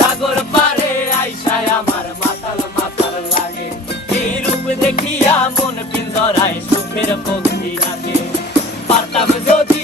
সাগর পারে আইসায় আমার মাতাল মাতাল লাগে। এই রূপ দেখিয়া মন পিঞ্জরায় সুখের পক্ষী ডাকে। পারতাম যদি